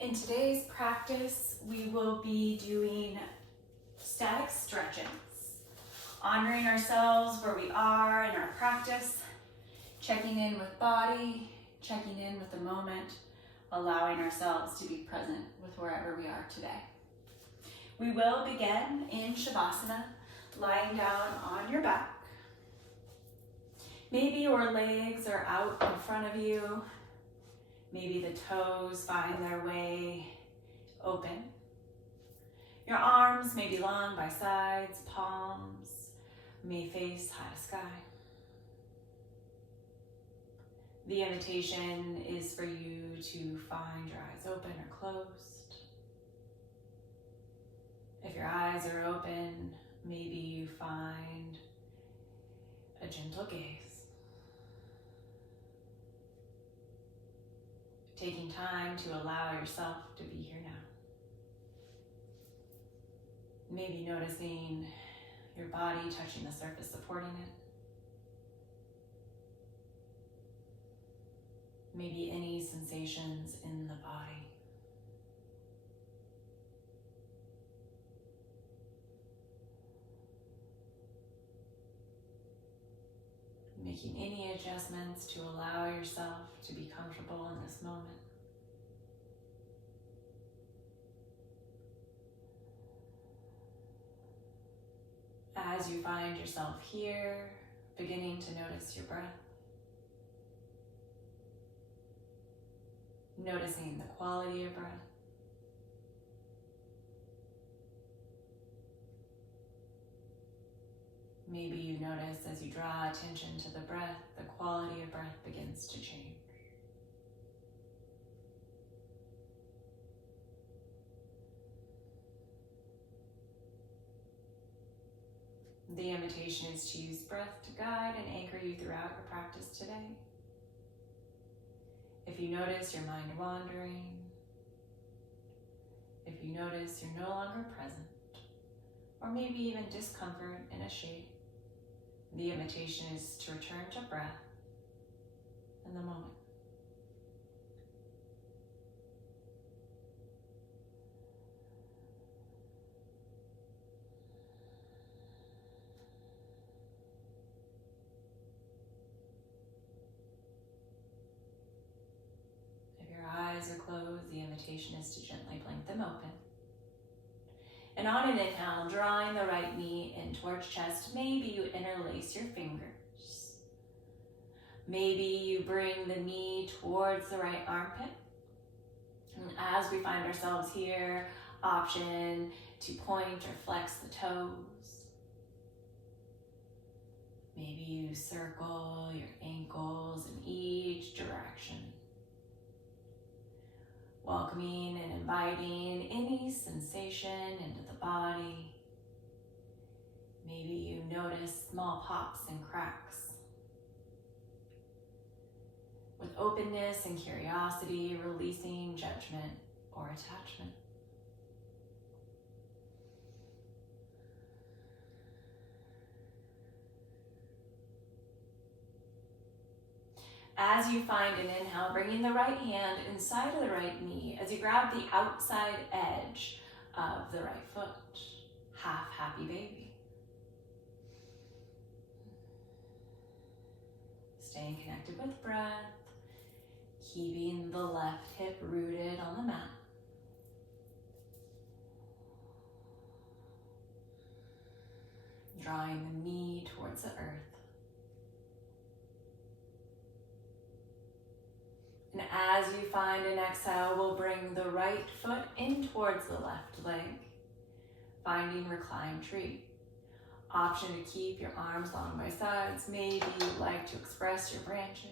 In today's practice, we will be doing static stretches, honoring ourselves where we are in our practice, checking in with body, checking in with the moment, allowing ourselves to be present with wherever we are today. We will begin in Shavasana, lying down on your back. Maybe your legs are out in front of you. Maybe the toes find their way open. Your arms may be long by sides, palms may face high to sky. The invitation is for you to find your eyes open or closed. If your eyes are open, maybe you find a gentle gaze. Taking time to allow yourself to be here now. Maybe noticing your body touching the surface supporting it. Maybe any sensations in the body. Making any adjustments to allow yourself to be comfortable in this moment. As you find yourself here, beginning to notice your breath. Noticing the quality of breath. Maybe you notice as you draw attention to the breath, the quality of breath begins to change. The invitation is to use breath to guide and anchor you throughout your practice today. If you notice your mind wandering, if you notice you're no longer present, or maybe even discomfort in a shape, the invitation is to return to breath in the moment. If your eyes are closed, the invitation is to gently blink them open. And on an inhale, drawing the right knee in towards chest, maybe you interlace your fingers. Maybe you bring the knee towards the right armpit. And as we find ourselves here, option to point or flex the toes. Maybe you circle your ankles in each direction. Welcoming and inviting any sensation into the body. Maybe you notice small pops and cracks. With openness and curiosity, releasing judgment or attachment. As you find an inhale, bringing the right hand inside of the right knee as you grab the outside edge of the right foot. Half happy baby. Staying connected with breath, keeping the left hip rooted on the mat. Drawing the knee towards the earth. And as you find an exhale, we'll bring the right foot in towards the left leg, finding reclined tree. Option to keep your arms long by sides. Maybe you'd like to express your branches.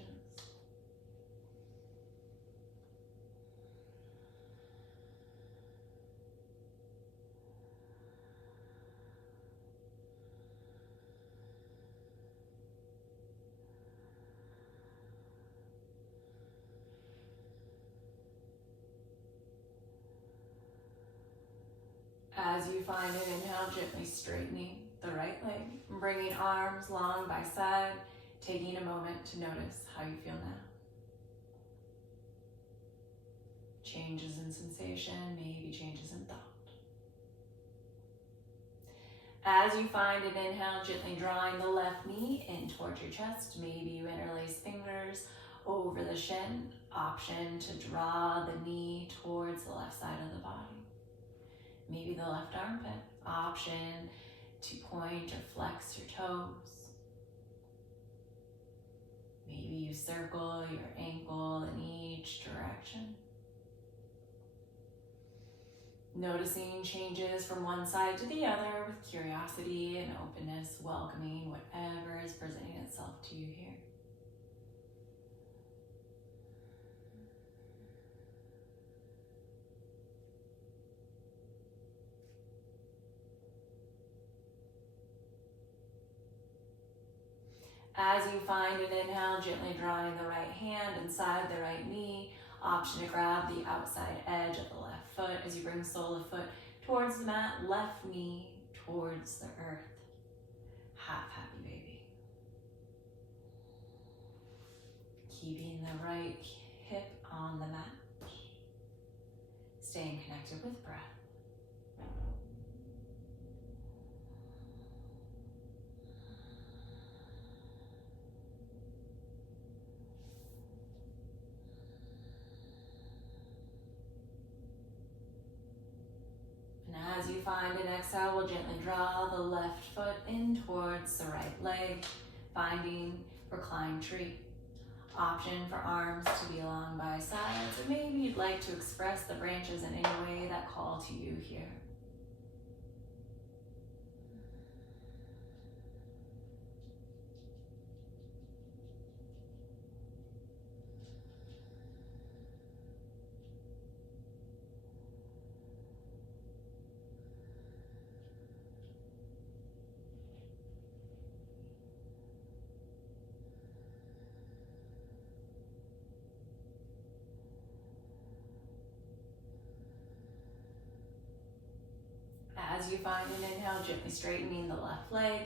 As you find an inhale, gently straightening the right leg, bringing arms long by side, taking a moment to notice how you feel now. changes in sensation, maybe changes in thought. As you find an inhale, gently drawing the left knee in towards your chest. Maybe you interlace fingers over the shin. Option to draw the knee towards the left side of the body. Maybe the left armpit. Option to point or flex your toes. Maybe you circle your ankle in each direction. Noticing changes from one side to the other with curiosity and openness, welcoming whatever is presenting itself to you here. As you find an inhale, gently drawing the right hand inside the right knee. Option to grab the outside edge of the left foot as you bring sole of foot towards the mat, left knee towards the earth. Half happy baby. Keeping the right hip on the mat. Staying connected with breath. As you find an exhale, we'll gently draw the left foot in towards the right leg, finding reclined tree. Option for arms to be along by sides, or maybe you'd like to express the branches in any way that call to you here. As you find an inhale, gently straightening the left leg.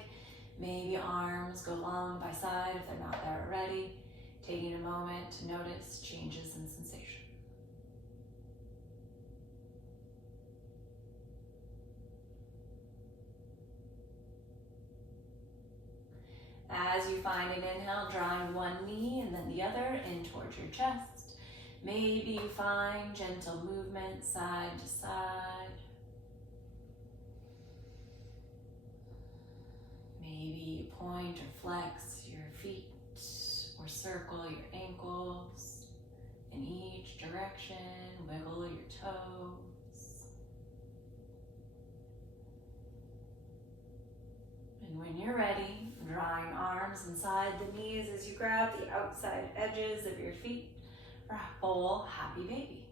Maybe arms go long by side if they're not there already. Taking a moment to notice changes in sensation. As you find an inhale, drawing one knee and then the other in towards your chest. Maybe you find gentle movement side to side. Maybe point or flex your feet or circle your ankles in each direction, wiggle your toes. And when you're ready, drawing arms inside the knees as you grab the outside edges of your feet for a full happy baby.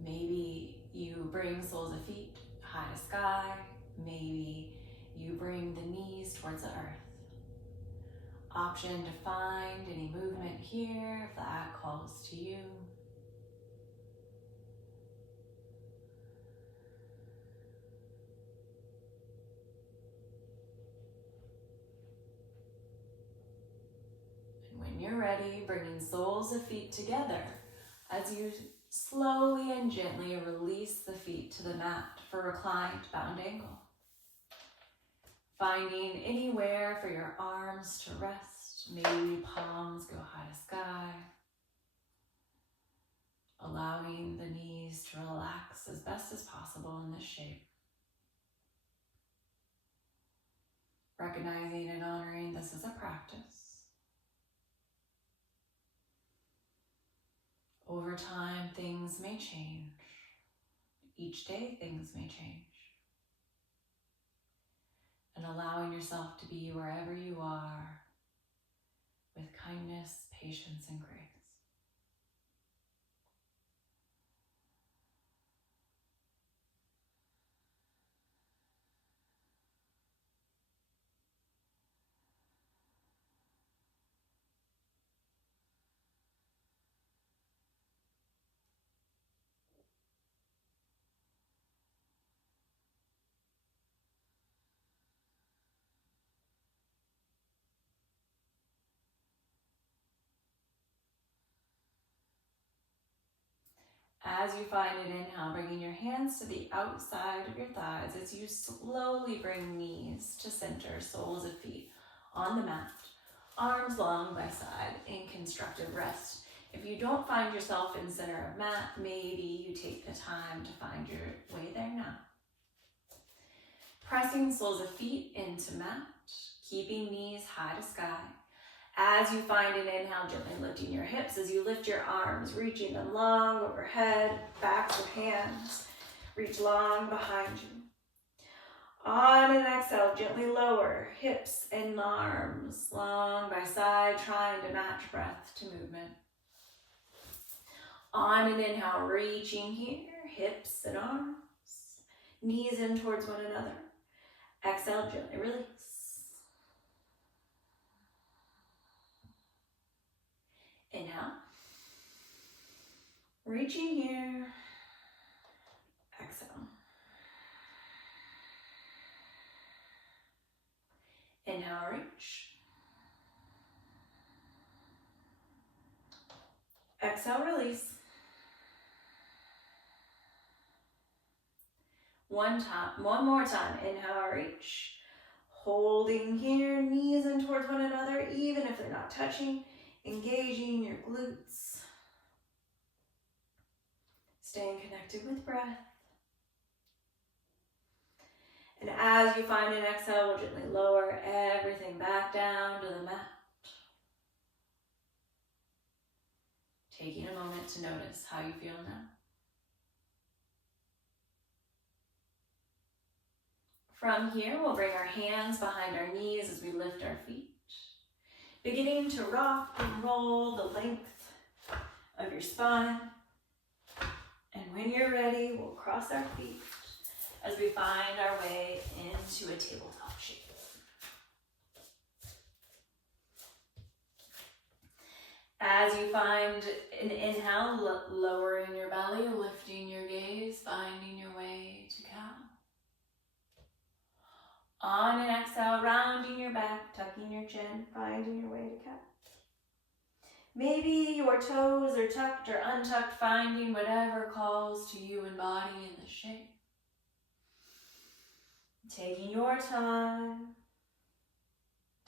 Maybe you bring soles of feet high to sky. Maybe you bring the knees towards the earth. Option to find any movement here if that calls to you. And when you're ready, bringing soles of feet together as you slowly and gently release the feet to the mat for reclined bound angle. Finding anywhere for your arms to rest. Maybe palms go high to sky. Allowing the knees to relax as best as possible in this shape. Recognizing and honoring this is a practice. Over time, things may change. Each day, things may change. And allowing yourself to be wherever you are with kindness, patience, and grace. as you find an inhale, bringing your hands to the outside of your thighs as you slowly bring knees to center, soles of feet on the mat, arms long by side in constructive rest. If you don't find yourself in center of mat, maybe you take the time to find your way there now. Pressing soles of feet into mat, keeping knees high to sky. As you find an inhale, gently lifting your hips as you lift your arms, reaching them long overhead, backs of hands, reach long behind you. On an exhale, gently lower hips and arms long by side, trying to match breath to movement. On an inhale, reaching here, hips and arms, knees in towards one another. Exhale, gently release. Inhale. Reaching here. Exhale. Inhale, reach. Exhale, release. One more time. Inhale, reach. Holding here, knees in towards one another, even if they're not touching. Engaging your glutes. Staying connected with breath. And as you find an exhale, we'll gently lower everything back down to the mat. Taking a moment to notice how you feel now. From here, we'll bring our hands behind our knees as we lift our feet. Beginning to rock and roll the length of your spine. And when you're ready, we'll cross our feet as we find our way into a tabletop shape. As you find an inhale, lowering your belly, lifting your gaze, finding your way to cow. On an exhale, rounding your back, tucking your chin, finding your way to cat. Maybe your toes are tucked or untucked, finding whatever calls to you and body in the shape. Taking your time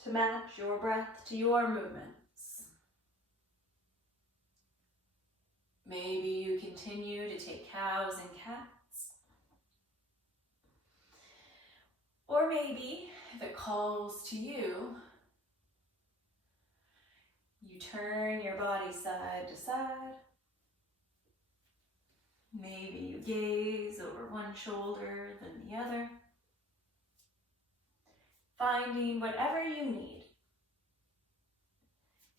to match your breath to your movements. Maybe you continue to take cows and cats. Or maybe, if it calls to you, you turn your body side to side. Maybe you gaze over one shoulder, then the other. Finding whatever you need.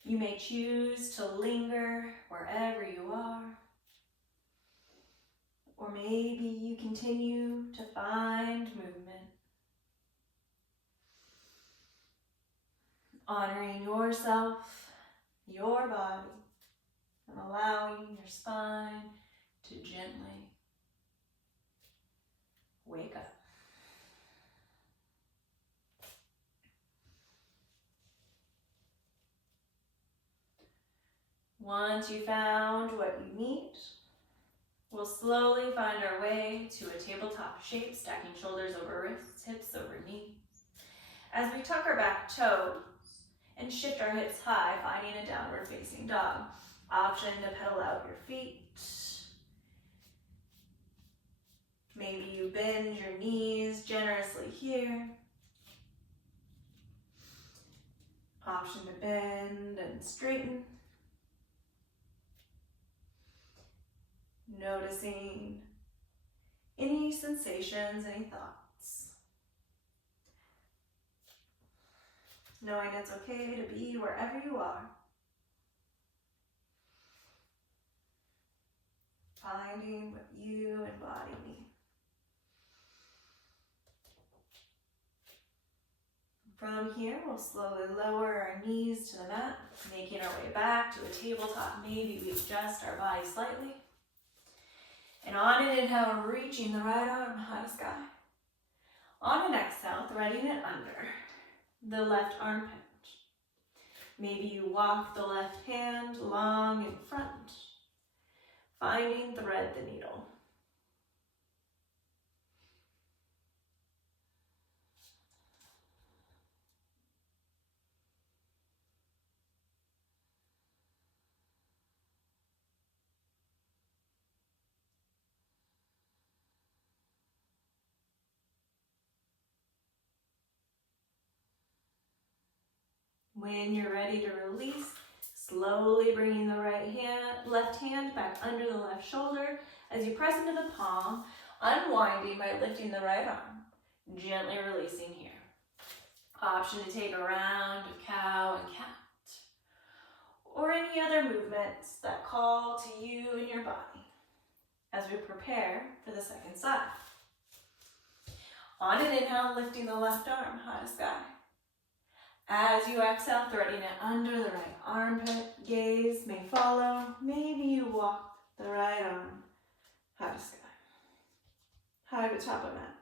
You may choose to linger wherever you are. Or maybe you continue to find movement. Honoring yourself, your body, and allowing your spine to gently wake up. Once you found what you need, we'll slowly find our way to a tabletop shape, stacking shoulders over wrists, hips over knees. As we tuck our back toes and shift our hips high, finding a downward facing dog. Option to pedal out your feet. Maybe you bend your knees generously here. Option to bend and straighten. Noticing any sensations, any thoughts. Knowing it's okay to be wherever you are. Finding what you and body need. From here, we'll slowly lower our knees to the mat, making our way back to a tabletop. Maybe we adjust our body slightly. And on an inhale, reaching the right arm high to sky. On an exhale, threading it under the left armpit. Maybe you walk the left hand long in front, finding thread the needle. When you're ready to release, slowly bringing the left hand back under the left shoulder as you press into the palm, unwinding by lifting the right arm, gently releasing here. Option to take a round of cow and cat, or any other movements that call to you and your body as we prepare for the second side. On an inhale, lifting the left arm high to sky. As you exhale, threading it under the right armpit, gaze may follow. Maybe you walk the right arm high to sky, high to top of mat.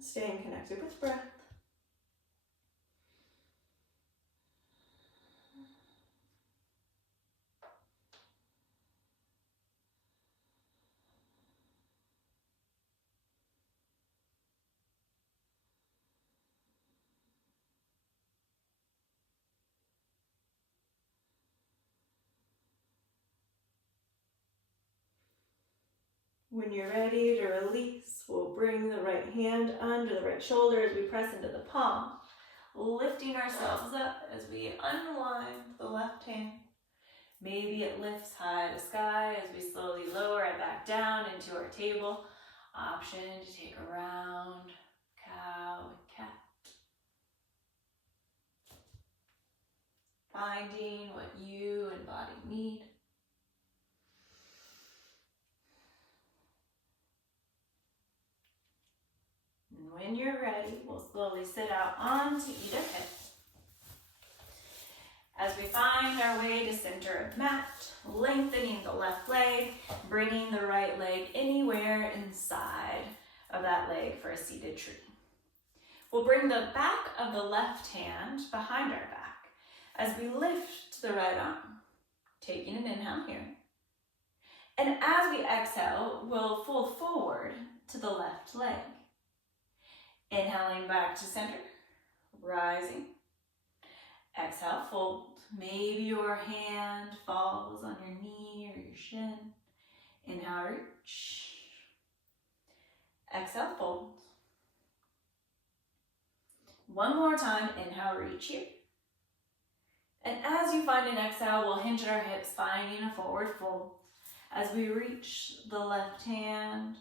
Staying connected with breath. When you're ready to release, we'll bring the right hand under the right shoulder as we press into the palm, lifting ourselves up as we unwind the left hand. Maybe it lifts high to sky as we slowly lower it back down into our table. Option to take a round cow and cat. Finding what you and body need. And when you're ready, we'll slowly sit out onto either hip. As we find our way to center of mat, lengthening the left leg, bringing the right leg anywhere inside of that leg for a seated tree. We'll bring the back of the left hand behind our back as we lift the right arm, taking an inhale here. And as we exhale, we'll fold forward to the left leg. Inhaling back to center, rising. Exhale, fold. Maybe your hand falls on your knee or your shin. Inhale, reach. Exhale, fold. One more time, inhale, reach here. And as you find an exhale, we'll hinge at our hips, finding a forward fold. As we reach the left hand,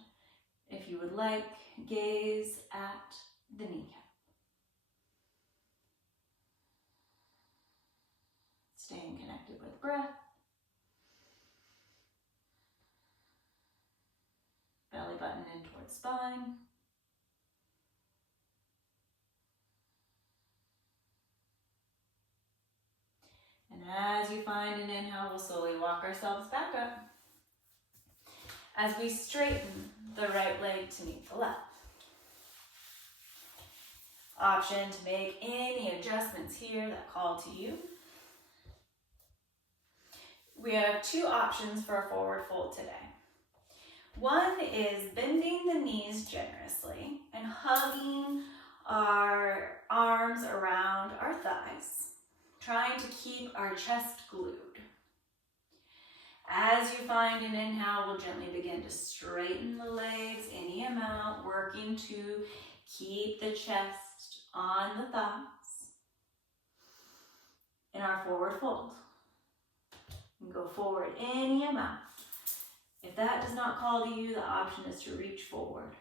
if you would like, gaze at the kneecap. Staying connected with breath. Belly button in towards spine. And as you find an inhale, we'll slowly walk ourselves back up. As we straighten the right leg to meet the left. Option to make any adjustments here that call to you. We have two options for a forward fold today. One is bending the knees generously and hugging our arms around our thighs, trying to keep our chest glued. As you find an inhale, we'll gently begin to straighten the legs any amount, working to keep the chest on the thighs in our forward fold. And go forward any amount. If that does not call to you, the option is to reach forward.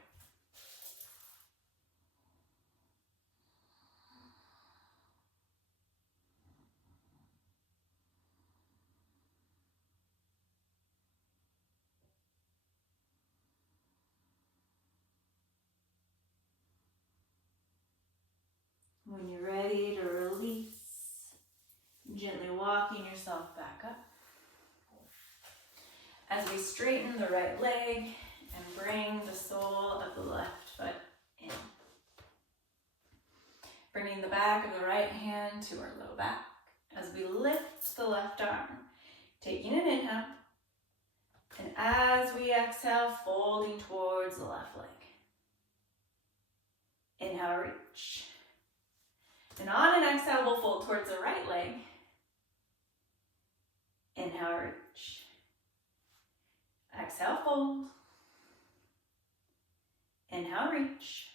When you're ready to release, gently walking yourself back up. As we straighten the right leg and bring the sole of the left foot in. Bringing the back of the right hand to our low back as we lift the left arm, taking an inhale. And as we exhale, folding towards the left leg. Inhale, reach. And on an exhale, we'll fold towards the right leg. Inhale, reach. Exhale, fold. Inhale, reach.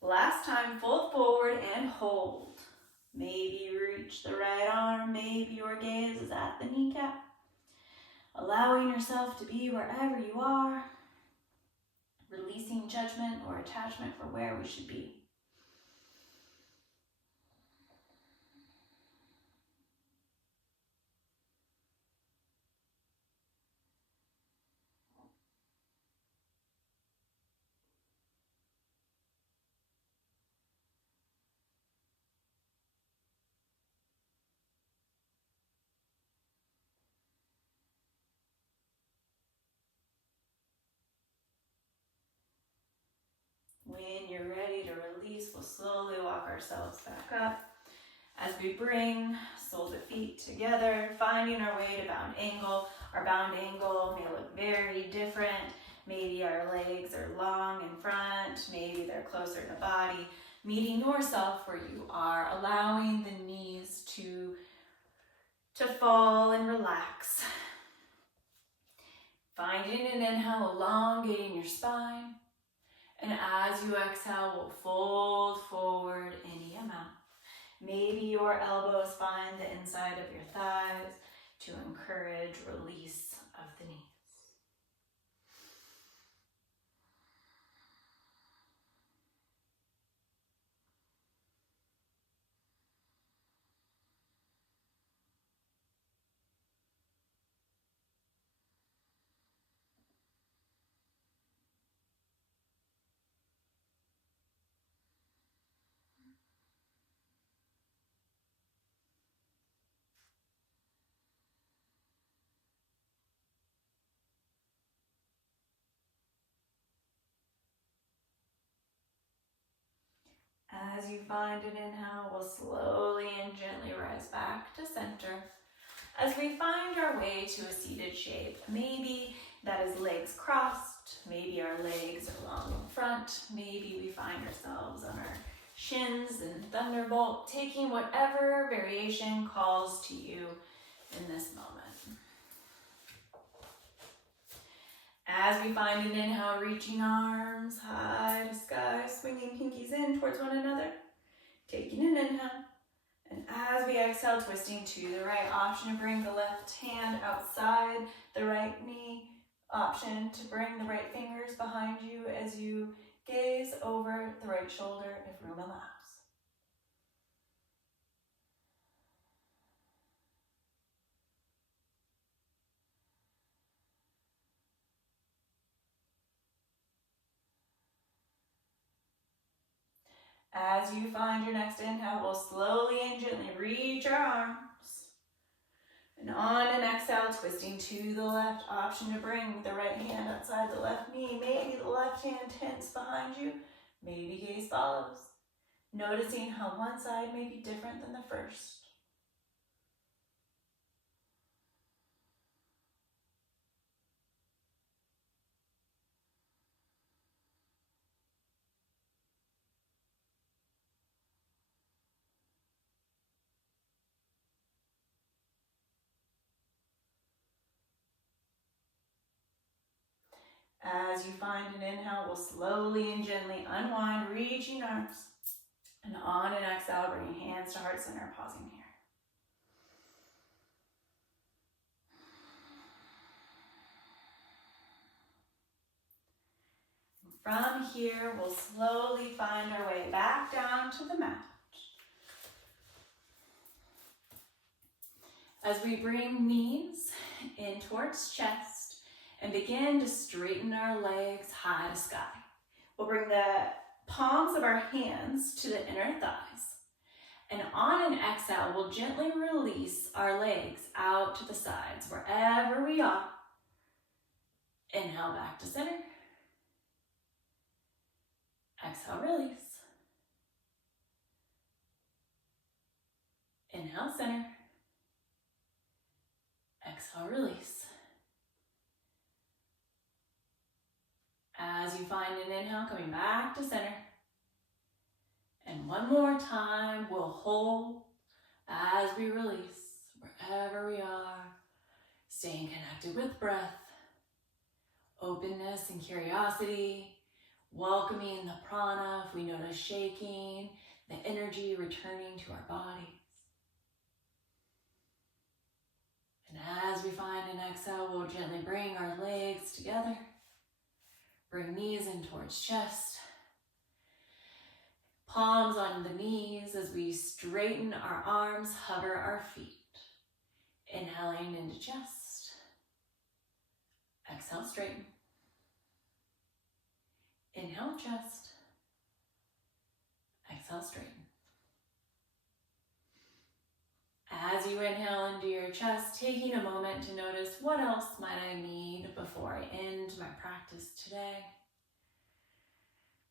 Last time, fold forward and hold. Maybe reach the right arm, maybe your gaze is at the kneecap. Allowing yourself to be wherever you are, releasing judgment or attachment for where we should be. When you're ready to release, we'll slowly walk ourselves back up. As we bring soles of feet together, finding our way to bound angle. Our bound angle may look very different. Maybe our legs are long in front, maybe they're closer to body. Meeting yourself where you are, allowing the knees to fall and relax. Finding an inhale, elongating your spine. And as you exhale, we'll fold forward any amount. Maybe your elbows find the inside of your thighs to encourage release of the knees. As you find an inhale, we'll slowly and gently rise back to center. As we find our way to a seated shape, maybe that is legs crossed, maybe our legs are long in front, maybe we find ourselves on our shins and thunderbolt, taking whatever variation calls to you in this moment. As we find an inhale, reaching arms high to sky, swinging pinkies in towards one another, taking an inhale. And as we exhale, twisting to the right, option to bring the left hand outside the right knee, option to bring the right fingers behind you as you gaze over the right shoulder if room allows. As you find your next inhale, we'll slowly and gently reach our arms. And on an exhale, twisting to the left, option to bring the right hand outside the left knee. Maybe the left hand tense behind you, maybe gaze follows. Noticing how one side may be different than the first. As you find an inhale, we'll slowly and gently unwind, reaching arms. And on an exhale, bringing hands to heart center, pausing here. From here, we'll slowly find our way back down to the mat. As we bring knees in towards chest and begin to straighten our legs high to sky. We'll bring the palms of our hands to the inner thighs. And on an exhale, we'll gently release our legs out to the sides, wherever we are. Inhale back to center. Exhale, release. Inhale, center. Exhale, release. As you find an inhale, coming back to center. And one more time, we'll hold as we release, wherever we are, staying connected with breath, openness and curiosity, welcoming the prana if we notice shaking, the energy returning to our bodies. And as we find an exhale, we'll gently bring our legs together, bring knees in towards chest, palms on the knees as we straighten our arms, hover our feet. Inhaling into chest. Exhale, straighten. Inhale, chest. Exhale, straighten. As you inhale into your chest, taking a moment to notice what else might I need before I end my practice today.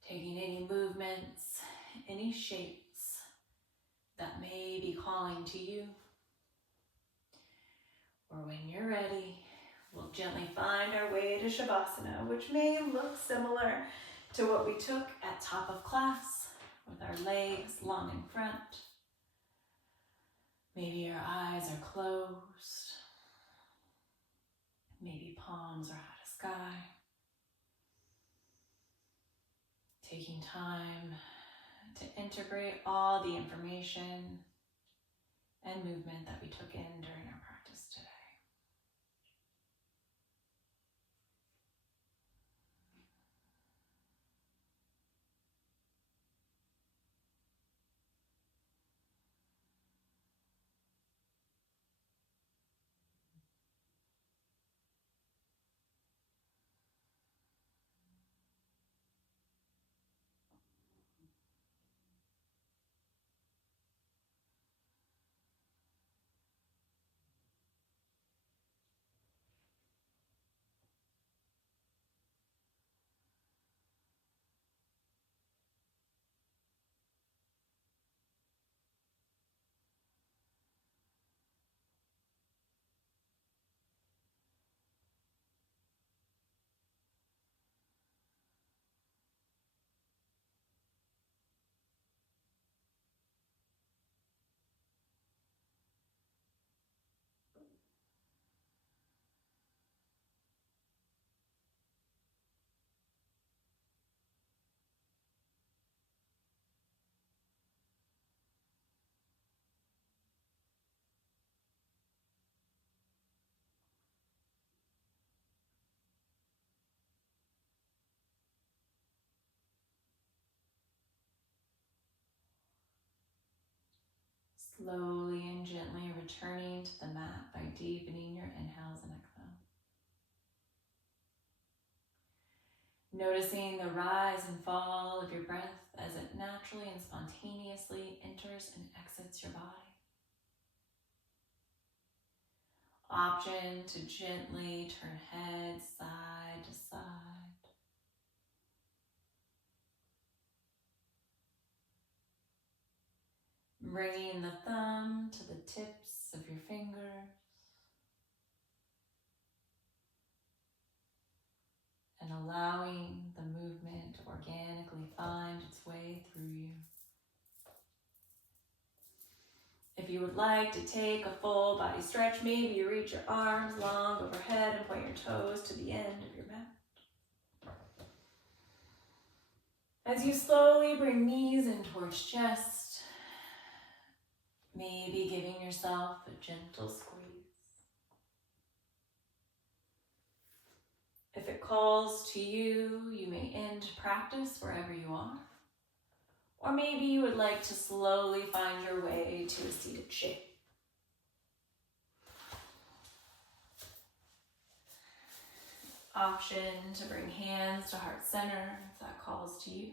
Taking any movements, any shapes that may be calling to you. Or when you're ready, we'll gently find our way to Shavasana, which may look similar to what we took at top of class, with our legs long in front. Maybe your eyes are closed. Maybe palms are out of sky. Taking time to integrate all the information and movement that we took in during our practice today. Slowly and gently returning to the mat by deepening your inhales and exhales. Noticing the rise and fall of your breath as it naturally and spontaneously enters and exits your body. Option to gently turn head side to side. Bringing the thumb to the tips of your fingers. And allowing the movement to organically find its way through you. If you would like to take a full body stretch, maybe you reach your arms long overhead and point your toes to the end of your mat. As you slowly bring knees in towards chest, maybe giving yourself a gentle squeeze. If it calls to you, you may end practice wherever you are. Or maybe you would like to slowly find your way to a seated shape. Option to bring hands to heart center if that calls to you.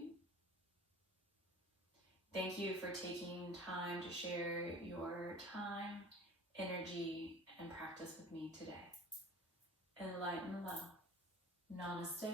Thank you for taking time to share your time, energy, and practice with me today. Enlighten love. Namaste.